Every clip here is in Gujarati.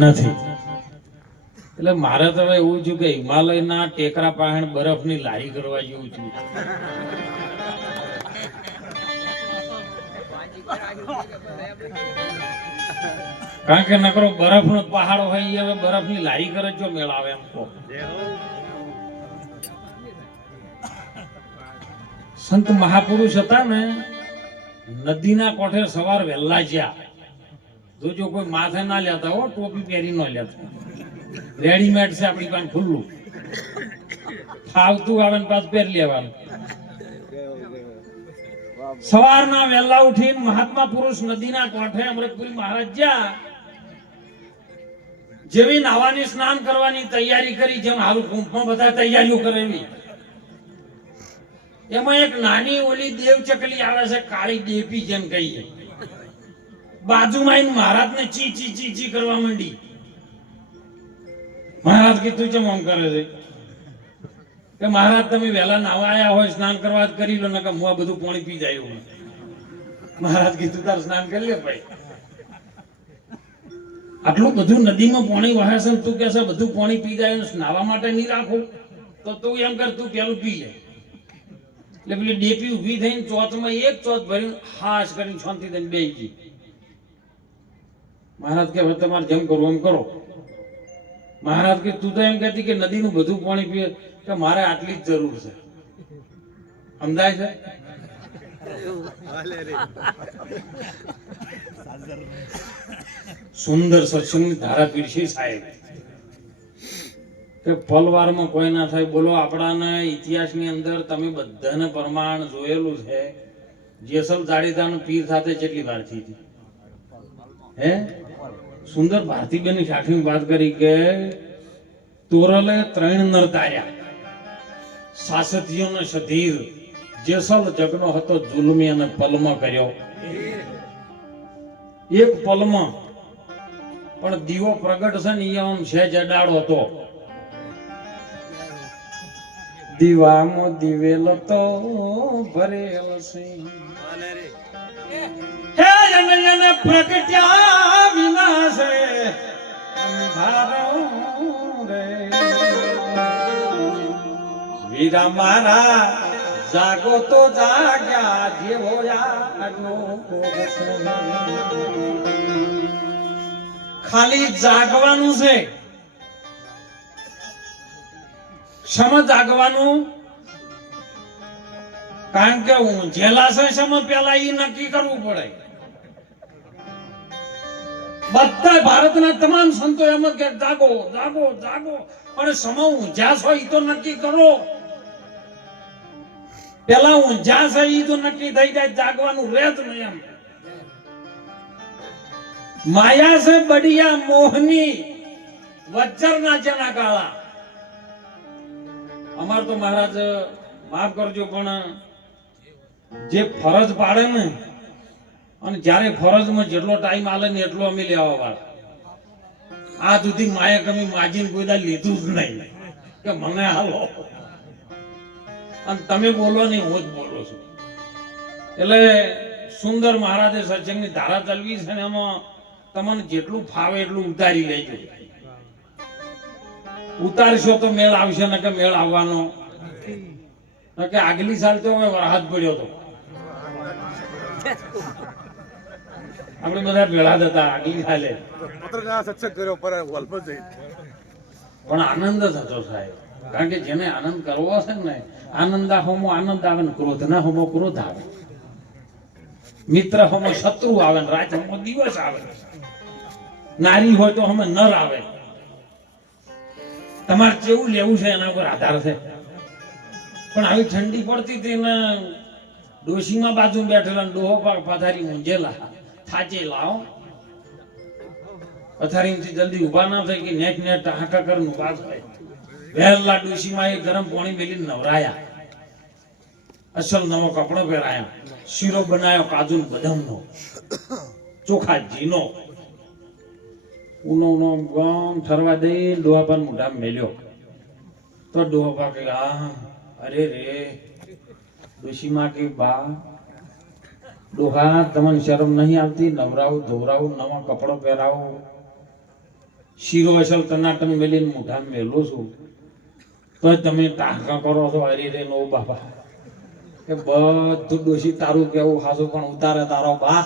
નથી. એટલે મારે તો હવે એવું છું કે હિમાલયના ટેકરા પાસે બરફની લારી કરવા જેવું છું. કારણ કે નકરો બરફનો પહાડો હોય એ હવે બરફની લારી કરે જો મેળ આવે એમ કહો. સંત મહાપુરુષ હતા ને, નદીના કોઠે સવાર વહેલા જ્યાં જો કોઈ માથે ના લેતા હો, ટોપી પહેરી ન લેતા, રેડીમેડ છે આપણી પાસે ખુલ્લું, ફાવતું આવે ને પાછું પહેરી લેવાનું. સવારના વહેલા ઉઠીને મહાત્મા પુરુષ નદીના કોઠે અમૃતપુરી મહારાજ જ્યાં જેવી નાવાની સ્નાન કરવાની તૈયારી કરી, જેમ હાલ કુંભમાં બધા તૈયારીઓ કરેલી, એમાં એક નાની ઓલી દેવ ચકલી આવે છે, કાળી દેપી જેમ કહીએ, બાજુમાં મહારાજને ચી ચી ચી ચી કરવા માંડી. મહારાજ કીધું ચમ આમ કરે છે કે મહારાજ તમે વહેલા નાવા આયા હોય, સ્નાન કરવા કરી લો, નકર હું આ બધું પાણી પી જાય. મહારાજ કીધું તાર સ્નાન કરી લે ભાઈ, આટલું બધું નદીમાં પાણી વહે છે, તું કે છે બધું પાણી પી જાય, નાવા માટે નહીં રાખું, તો તું એમ કર, તું પેલું પી લે. એટલે પેલી ડેપી ઉભી થઈને ચોથમાં એક ચોથ ભરીને હાશ કરીને શાંતિ થઈને બેસી ગઈ. મહારાજ કે હવે તમારે જેમ કરવું એમ કરો. મહારાજ કે તું તો એમ કહેતી કે નદીનું બધું પાણી પીએ, કે મારે આટલી જ જરૂર છે. સમજાય છે? સુંદર સત્સંગની ધારા પીરસી સાહેબ કે પલવારમાં કોઈ ના થાય. બોલો, આપણાના ઇતિહાસની અંદર તમે બધાને પ્રમાણ જોયેલું છે, જેસલ જાડેજાનું પીર સાથે કેટલી વાર થઈ હતી? હે સુંદર ભારતીબેનની સાઠી વાત કરી કે તોરલે 3 નર તાર્યા, સાસતીઓનો સધીર, જેસલ જગનો હતો જુલમી અને પલમાં કર્યો. એક પલમાં પણ દીવો પ્રગટ છે ને, આમ સહેજ અડાડો હતો. દીવામાં દિવેલ તો ભરેલ છે, હે જન પ્રગટ્યા વિના છે અંધારો રે. વીરા મારા જાગો તો જાગ્યા, જેવો યાદો ખાલી જાગવાનું છે. સમ જાગવાનું, કારણ કે ઊંઝેલા છે સમ પેલા એ નક્કી કરવું પડે. બધા ભારતના તમામ સંતો એમ જ કે જાગો જાગો જાગો, પણ સમ ઊંઝ્યા છો એ તો નક્કી કરો. પેલા ઊંઝ્યા છે એ તો નક્કી થઈ જાય, જાગવાનું રહે જ નહીં. એમ માયા છે બડિયા મોહની, વજ્રના જેના કાળા. અમાર તો મહારાજ માફ કરજો, પણ જે ફરજ પાડે ને, અને જ્યારે ફરજમાં જેટલો ટાઈમ આલે ને એટલો અમે લેવા વાળા. આ સુધી માયા કમી માજીને કોઈ દા લીધું જ નહીં કે મને હાલો, અને તમે બોલો નહીં, હું જ બોલું છું. એટલે સુંદર મહારાજે સત્સંગની ધારા ચલવી છે ને, એમાં તમને જેટલું ફાવે એટલું ઉતારી લેજો. ઉતારશો તો મેળ આવશે, ને કે મેળ આવવાનો કે આગલી સાલ તો વરસાદ પડ્યો હતો, આપણે બધા ભેળા હતા આગલી સાલે, પણ આનંદ જ હતો સાહેબ. કારણ કે જેને આનંદ કરવો છે ને, આનંદા હોમો આનંદ આવે ને ક્રોધ ના હોમો ક્રોધ આવે, મિત્ર હોમો શત્રુ આવે ને રાત હોમો દિવસ આવે, નારી હોય તો હમે નર આવે. તમારે કેવું લેવું છે એના ઉપર આધાર છે. પણ આવી ઠંડી પડતી હતી ને, ડોશીમાં બાજુ બેઠેલા ડોહો પથારી મૂંઝેલા થાચેલા, પથારીમાંથી જલ્દી ઉભા ના થાય કે નેટ નેટ હાકા કર ઉભા થાય. વહેલા ડોશીમાં એ ગરમ પાણી મેલી નવરાયા, અસલ નવો કપડો પહેરાયા, શીરો બનાવ્યો કાજુ બદામનો, ચોખા ઘીનો, ઉનો ગમ ઠરવા દઈ ડોહાપા મોઢામાં મેલ્યો. તો ડોહાપા કે હા અરે રે, ડોશીમાં કે બા ડોહા તમને શરમ નહીં આવતી? નવરાવું ધોવરાવું, નવા કપડો પહેરાવું, શીરો અસલ ટનાટન મેલીને મોઢામાં મેલો છું તો તમે ટાંકા કરો છો હરી રે નો બાપા કે બધું ડોશી તારું કેવું ખાસું પણ ઉતારે તારો બા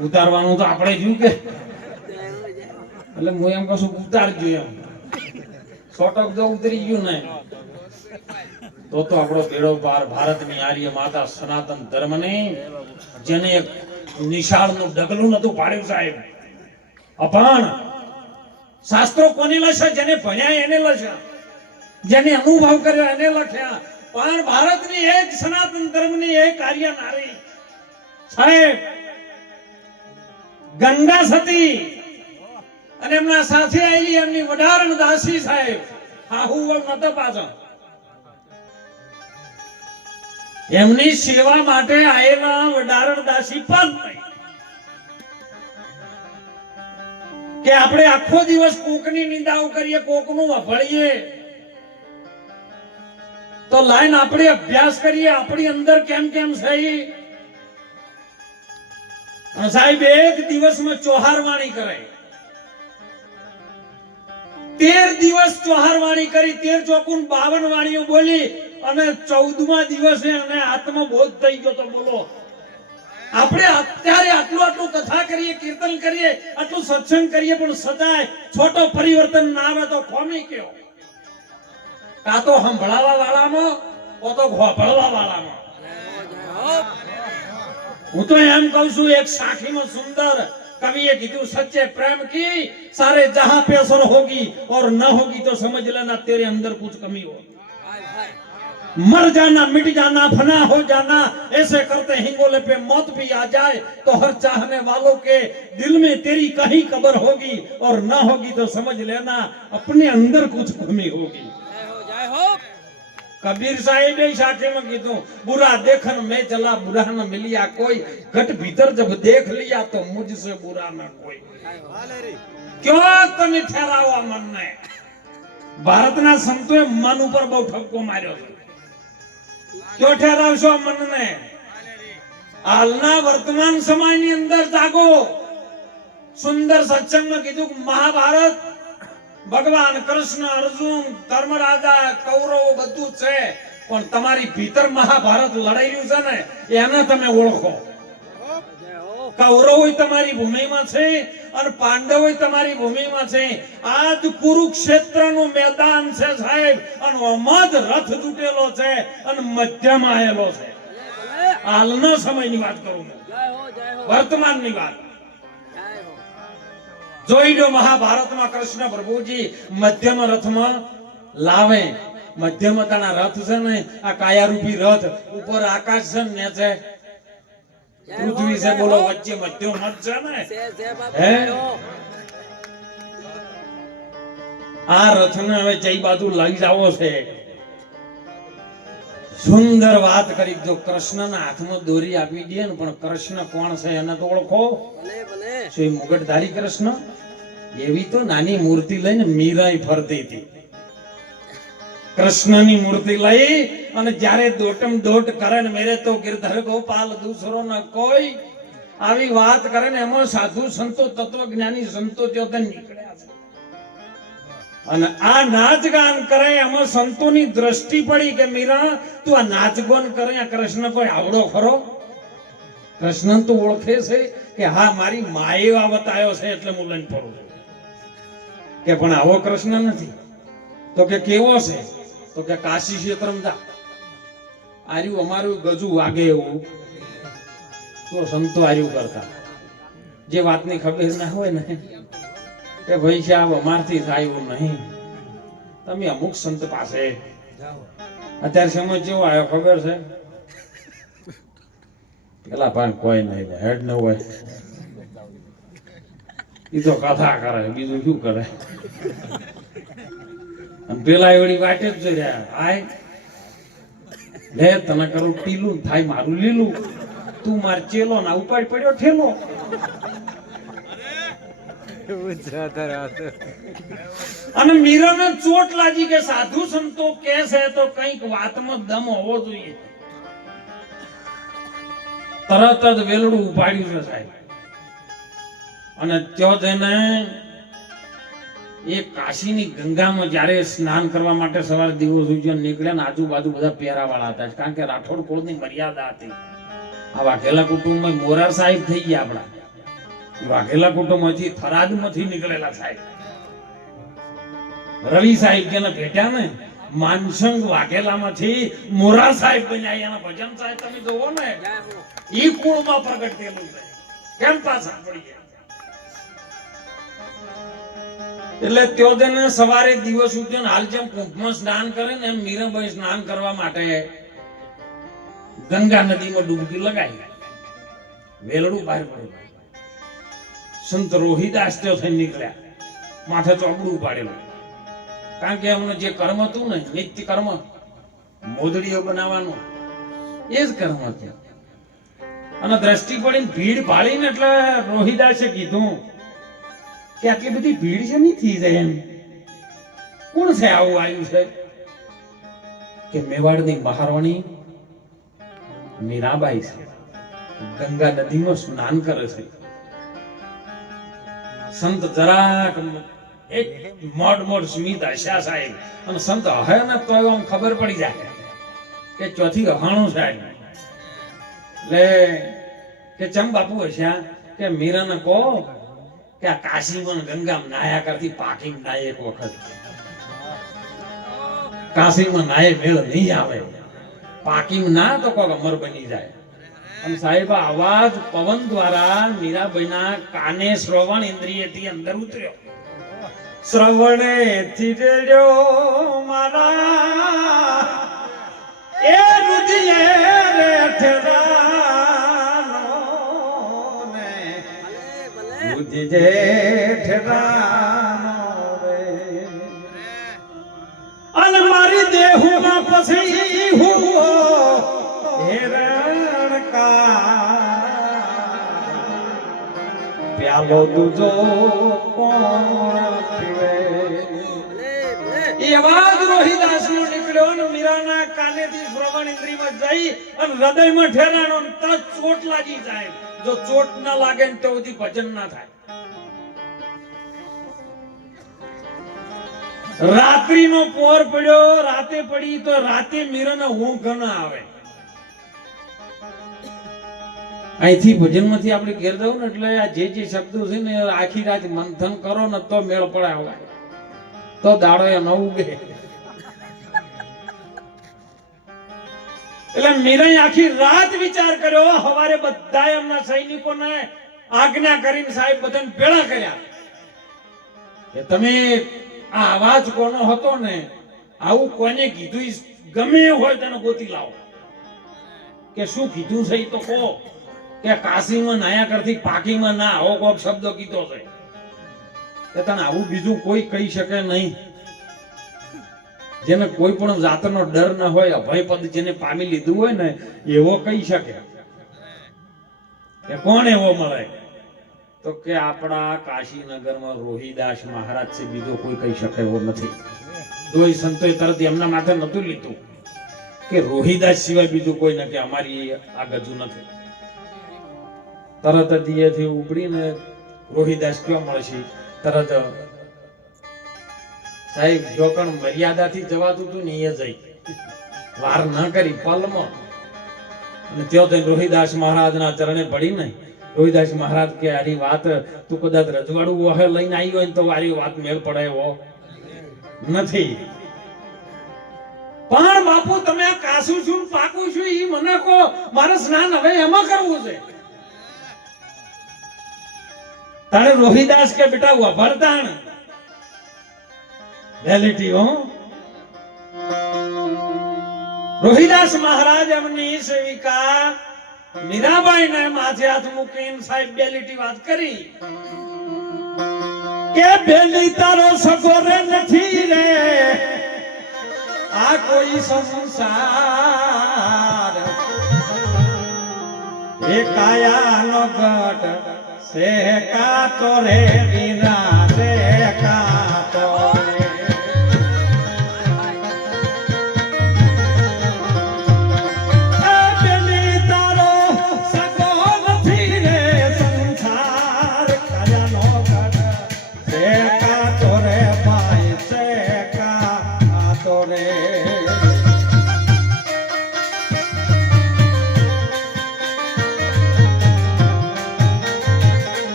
ઉતારવાનું તો આપણે જ્યું કે એટલે હું એમ કશું ઉતારજો એમ સોટક જો ઉતરી ગયું ને તો આપણો બેડો પાર ભારતની આર્ય માતા સનાતન ધર્મની જેને એક નિશાળનું ડગલું નતું પાડ્યું સાહેબ અભાણ શાસ્ત્રો કોને લખ્યા જેને ભણ્યા એને લખ્યા જેને અનુભવ કર્યો એને લખ્યા પણ ભારતની એક સનાતન ધર્મની એક આર્ય નારી સાહેબ ગંગા સતી અને એમના સાથે આવેલી એમની વડારણ દાસી સાહેબ હાહુ નતો પાછળ એમની સેવા માટે આયેલા વડારણ દાસી પણ કે આપણે આખો દિવસ કોકની નિંદાઓ કરીએ કોકનું વફળીએ તો લાઈન આપણે અભ્યાસ કરીએ આપણી અંદર કેમ કેમ છે સાહેબ એક દિવસમાં ચોહારવાણી કરે 13 દિવસ ચોહારવાણી કરી 13 ચોકુન 52 વાણીઓ બોલી અને 14મા દિવસે અને આત્મબોધ થઈ ગયો તો બોલો આપણે અત્યારે આટલું કથા કરીએ કીર્તન કરીએ આટલું સત્સંગ કરીએ પણ સદાય છોટો પરિવર્તન ના આવે તો ખોમી કયો કા તો સંભળાવા વાળામાં તો ગોભળવા વાળામાં હું તો એમ કહું છું એક સાખીમાં સુંદર कविए कीधु सच्चे प्रेम की सारे जहां पे असर होगी और न होगी तो समझ लेना तेरे अंदर कुछ कमी हो मर जाना मिट जाना फना हो जाना ऐसे करते हिंगोले पे मौत भी आ जाए तो हर चाहने वालों के दिल में तेरी कहीं कब्र होगी और न होगी तो समझ लेना अपने अंदर कुछ कमी होगी कबीर साहिब साथे में कीधु बुरा देखन में चला बुरा न मिलिया कोई घट भीतर जब देख लिया तो मुझसे बुरा न कोई क्यों तने ठहरावा मन ने भारतना संतोए मन ऊपर बहुत ठपको मार्यो क्यों ठहरावशो मन ने हालना वर्तमान समय ની અંદર જાગો સુંદર સત્સંગમાં કીધું મહાભારત ભગવાન કૃષ્ણ અર્જુન ધર્મરાજા કૌરવો બધું છે પણ તમારી ભીતર મહાભારત લડાઈ રહ્યું છે ને એને તમે ઓળખો કૌરવો તમારી ભૂમિમાં છે અને પાંડવો તમારી ભૂમિમાં છે આજ કુરુક્ષેત્રનું મેદાન છે સાહેબ અને મધ રથ તૂટેલો છે અને મધ્યમાં આવેલો છે હાલના સમયની વાત કરું વર્તમાનની વાત જોઈ લો મહાભારતમાં કૃષ્ણ પ્રભુજી મધ્યમ રથમાં લાવે મધ્યમ તાના રથ છે ને આ કાયારૂપી રથ ઉપર આકાશ છે ને છે પૃથ્વી છે બોલો વચ્ચે મધ્યમ મત છે ને હે આ રથને હવે જઈ બાજુ લઈ જાવો છે સુંદર વાત કરી જો કૃષ્ણના હાથમાં દોરી આપી દે ને પણ કૃષ્ણ કોણ છે એને તો ઓળખો છે મુગટધારી કૃષ્ણ એવી તો નાની મૂર્તિ લઈને મીરાઈ ફરતી હતી કૃષ્ણની મૂર્તિ લઈ અને જ્યારે દોટમ દોટ કરે ને મેરે તો ગિરધર ગોપાલ દૂસરો ન કોઈ આવી વાત કરે ને એમાં સાધુ સંતો તત્વજ્ઞાની સંતો ત્યોતન નીકળ્યા છે અને આ નાચ ગાન કરે એમાં સંતોની દ્રષ્ટિ પડી કે મીરા તું આ નાચ ગાન કરે આ કૃષ્ણ કોઈ આવડો ખરો કૃષ્ણ તો ઓળખે છે કે હા મારી માએ બતાવ્યો છે એટલે હું લઈને ફરું છું કે પણ આવો કૃષ્ણ નથી તો કે કેવો છે તો કે કાશી ક્ષેત્રમાં જા આર્યું અમારું ગજુ વાગે એવું તો સંતો આર્યું કરતા જે વાતની ખબર ના હોય ને કે ભાઈ સાહેબ અમારથી થાય એવું નહીં તમે અમુક સંત પાસે અત્યારે સમય કેવો આવ્યો ખબર છે પેલા પણ કોઈ નહીં હેડ ન હોય એ તો કથા કરે બીજું શું કરે પેલા એવડી વાટે જ જોઈ રહ્યા આય લે તને કરું ટીલું થાય મારું લીલું તું માર ચેલો ના ઉપાડ પડ્યો ઠેલો અને મીરાને ચોટ લાગી કે સાધુ સંતો કે છે તો કઈક વાતમાં દમ હોવો જોઈએ તરત જ વેલડું ઉપાડ્યું છે સાહેબ અને ત્યાં જઈને એ કાશીની ગંગામાં જ્યારે સ્નાન કરવા માટે સવારે દિવસ ઉજ્જૈન નીકળ્યા ને આજુબાજુ બધા પહેરાવાળા હતા, કારણ કે રાઠોડ કુળની મર્યાદા હતી. આ વાઘેલા કુટુંબમાં મોરાર સાહેબ થઈ ગયા આપણા, વાઘેલા કુટુંબમાંથી થરાદમાંથી નીકળેલા સાહેબ રવિ સાહેબ જેને ભેટ્યા ને માનસંગ વાઘેલામાંથી મોરાર સાહેબ બન્યા. એના ભજન સાહેબ તમે જોવો ને ઈ કુળમાં પ્રગટ થયેલું છે. કેમ પાછા પડી ગયા? એટલે ત્યો તેને સવારે દિવસ ઉઠીને હાલ જેમ કુંભમાં સ્નાન કરે ને એમ મીરાબાઈ સ્નાન કરવા માટે ગંગા નદીમાં ડૂબકી લગાવી વેલડું બહાર પડ્યું. સંત રોહિદાસ ત્યો થઈને નીકળ્યા, માથે ચોપડું પાડેલું, કારણ કે એમનું જે કર્મ હતું ને નિત્ય કર્મ મોદડીઓ બનાવવાનું એ જ કર્મ હતું. અને દ્રષ્ટિ પડીને ભીડ ભાળીને એટલે રોહિદાસે કીધું કે આટલી બધી ભીડ છે નહીં થઈ જાય, એમ કોણ છે આવું આવ્યું છે? કે મેવાડની મહારાણી મીરાબાઈ છે, ગંગા નદીમાં સ્નાન કરે છે. સંત જરાક એક મોડ સ્મિત હસ્યા સાહેબ, અને સંત હે ને તો આમ ખબર પડી જાય કે ચોથી અહાણું સાહેબ. એટલે કે ચમ બાપુ હસ્યા કે મીરાને કહો કે આ કાશીમાં ગંગામાં નાયા કરતી પાકીમાં નાય એક વખત. કાશીમાં નાય મેળ નહીં આવે, પાકીમાં ના તો કોક અમર બની જાય. અને સાહેબ આવાજ પવન દ્વારા મીરાબાઈના કાને શ્રવણ ઇન્દ્રિયથી અંદર ઉતર્યો. શ્રવણે થી રેડ્યો મારા એ રુધિયે રે ઠેરાનો ને રુધિયે ઠેરાનો રે. અને મારી દેહુના પછી હું હેરણ કા પ્યાલો દૂજો કોણ પીવે. એવા જ રોહિદાસ નો નીકળ્યો ને મીરાના કાનેથી શ્રવણ ઇન્દ્રિયમાં જઈ અને હૃદયમાં ઠેરાણો, તરત ચોટ લાગી જાય. જો ચોટ ના લાગે ને તો સુધી ભજન ના થાય. રાત્રિનો પોર પડ્યો, રાતે પડી તો રાતે મીરાને ઊંઘ ન આવે. અહીંથી ભજન માંથી આપણે ઘેર જવું ને એટલે આ જે શબ્દો છે ને આખી રાત મંથન કરો ને તો મેળ પડાવે, તો દાડો એ ન ઉગે. એટલે મીરાએ આખી રાત વિચાર કર્યો. સવારે બધા એમના સૈનિકોને આજ્ઞા કરીને સાહેબ બધાને ભેળા કર્યા કે તમે આ અવાજ કોનો હતો ને, આવું કોને કીધું, ગમે હોય તેને ગોતી લાવો. કે શું કીધું છે તો કહો. કે કાશીમાં નાયા કરતી પાકીમાં ના, આવો કોક શબ્દ કીધો છે. કે તને આવું બીજું કોઈ કહી શકે નહીં. જેને કોઈ પણ જાતનો ડર ન હોય, અભય પદ જેને પામી લીધું હોય ને એવો કહી શકે. કે કોણ એવો મળે? તો કે આપણા કાશીનગરમાં રોહિદાસ મહારાજ છે, બીજો કોઈ કહી શકે એવો નથી. દોય સંતોએ તરત એમના માથે નતું લીધું કે રોહિદાસ સિવાય બીજું કોઈ ન, કે અમારી આ ગજુ નથી. તરત જ દિયેથી ઉપડીને રોહિદાસ ક્યાં મળશે? તરત સાહેબ જોકણ મર્યાદાથી જવાતું હતું ને એ જઈ વાર ન કરી પલમાં. અને ત્યો તો રોહિદાસ મહારાજના ચરણે પડીને રોહિદાસ મહારાજ કે આરી વાત તું કદાચ રજવાડું વહે લઈને આવી હોય ને તો આરી વાત મેળ પડે એવો નથી. પણ બાપુ તમે આ કાસું છું પાકું છું ઈ મને કહો, મારે સ્નાન હવે એમાં કરવું છે. તારે રોહિદાસ કે બેટા વભરતાણ વેલિટી હો. રોહિદાસ મહારાજ એમની સેવિકા મીરાબાઈ ને માથે હાથ મૂકીને સાહેબ બેલીટી વાત કરી કે બેલી તારો સગોરે નથી રે, આ કોઈ સંસાર એ કાયાનો ગટ સે કાતો રે વિના રે કાતો રે. બેલી તારો સગો નથી રે, સંસાર કાયાનો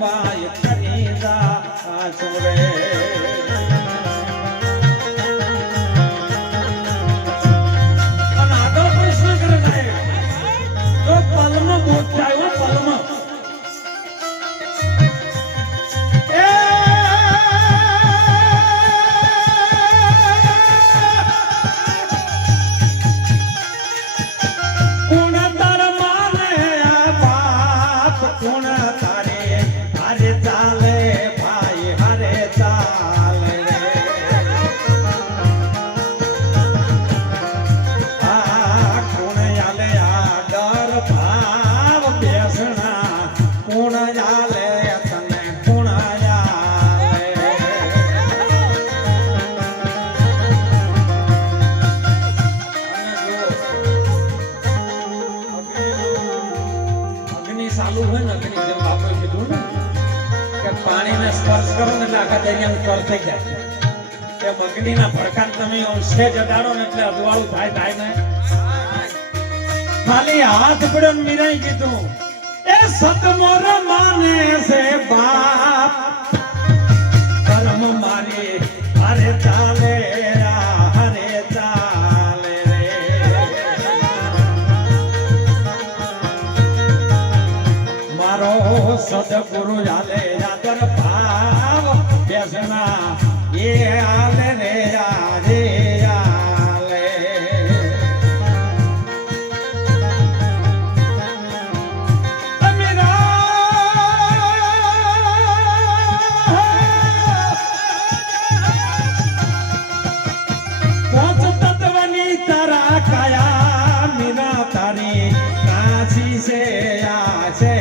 ભાઈ ખનીજા આસુરે અને આગળ પ્રશ્ન કરે સાહેબ તો પલમો બોધ થાય પલમો ચાલુ હોય ને અગ્નિ જેમ બાપુએ કીધું ને કે પાણીને સ્પર્શ કરો ને એટલે આખા દરિયાનું તર થઈ જાય કે અગ્નિના ભડકાને તમે અંશે જગાડો ને એટલે અજવાળું થાય ને ખાલી હાથ પડ્યો ને મીરાએ કીધું એ સતમોર માને છે બાપ કર્મ મારી અરે ચાલે સદગુરુ આલે યાદર ભાવ બેસના એ આલે રે આલે આલે અમીરા પાંચ તત્વની તારા કાયા મીરા તારી કાશી છે આ છે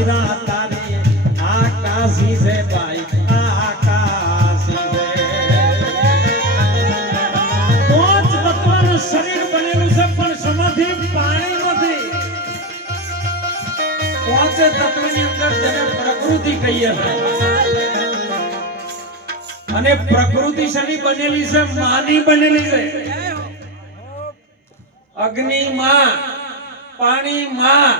मीरा तारी आकाशी से भाई आकाशी से પાંચ તત્વનું શરીર બનેલું છે પણ સમાધિ પાણી નથી પાંચ તત્વની અંદર જેને પ્રકૃતિ કહીએ અને પ્રકૃતિ શની બનેલી છે માની બનેલી છે અગ્નિ માં પાણી માં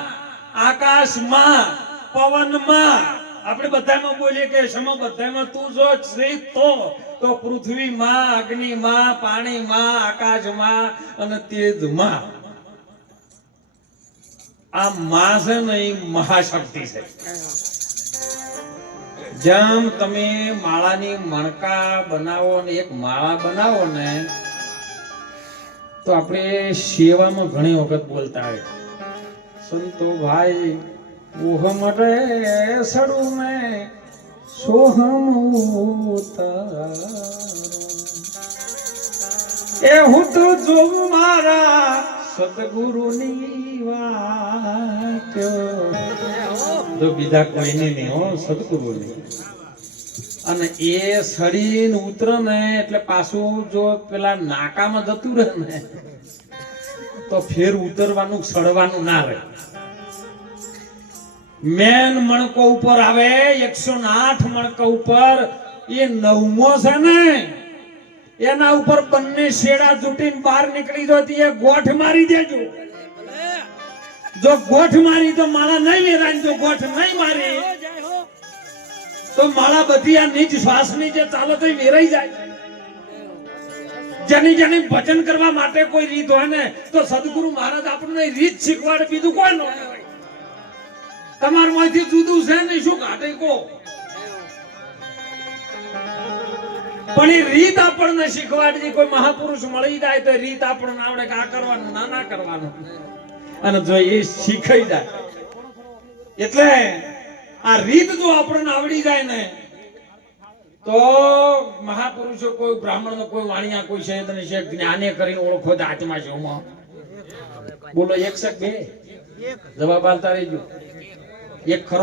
આકાશમાં પવનમાં આપણે બધામાં બોલીએ કે સમા બધામાં તું જો શ્રી તો પૃથ્વીમાં અગ્નિમાં પાણીમાં આકાશમાં અને તેજમાં આ માં છે ને એ મહાશક્તિ છે જેમ તમે માળાની મણકા બનાવો ને એક માળા બનાવો ને તો આપણે સેવામાં ઘણી વખત બોલતા હોય संतो भाई वो हमरे सड़ू में सोहम ए हूँ तो जो मारा सतगुरु तो बीजा कोई नहीं हो सतगुरु અને એ સડીને ઉતરે ને એટલે પાછું જો પેલા નાકામાં જતું રહે ને તો ફેર ઉતરવાનું સડવાનું ના રહે મેન મણકો ઉપર આવે 108 મણકા ઉપર એ નવમો છે ને એના ઉપર બંને શેડા ચૂટીને બહાર નીકળી જતી એ ગોઠ મારી દેજો જો ગોઠ મારી તો માળા નહીં વેરાય જો ગોઠ નહીં મારી તો માળા બધી આ નીચ શ્વાસની જે ચાલે તો વેરાઈ જાય જેની જેની ભજન કરવા માટે કોઈ રીત હોય ને તો સદગુરુ મહારાજ આપણને રીત શીખવાડે બીજું કોઈ ન તમાર માંથી જુદું છે ને શું કાઢે કો પણ એ રીત આપણને શીખવાડી કોઈ મહાપુરુષ મળી જાય તો રીત આપણને આવડે કે આ કરવાનું ના કરવાનું અને જો એ શીખાઈ જાય એટલે આ રીત જો આપણને આવડી જાય ને તો મહાપુરુષો કોઈ બ્રાહ્મણ કોઈ વાણિયા કોઈ છે જ્ઞાને કરીને ઓળખો આત્મા છે બોલો 1 2 જવાબ આલતા રહેજો એક ખરો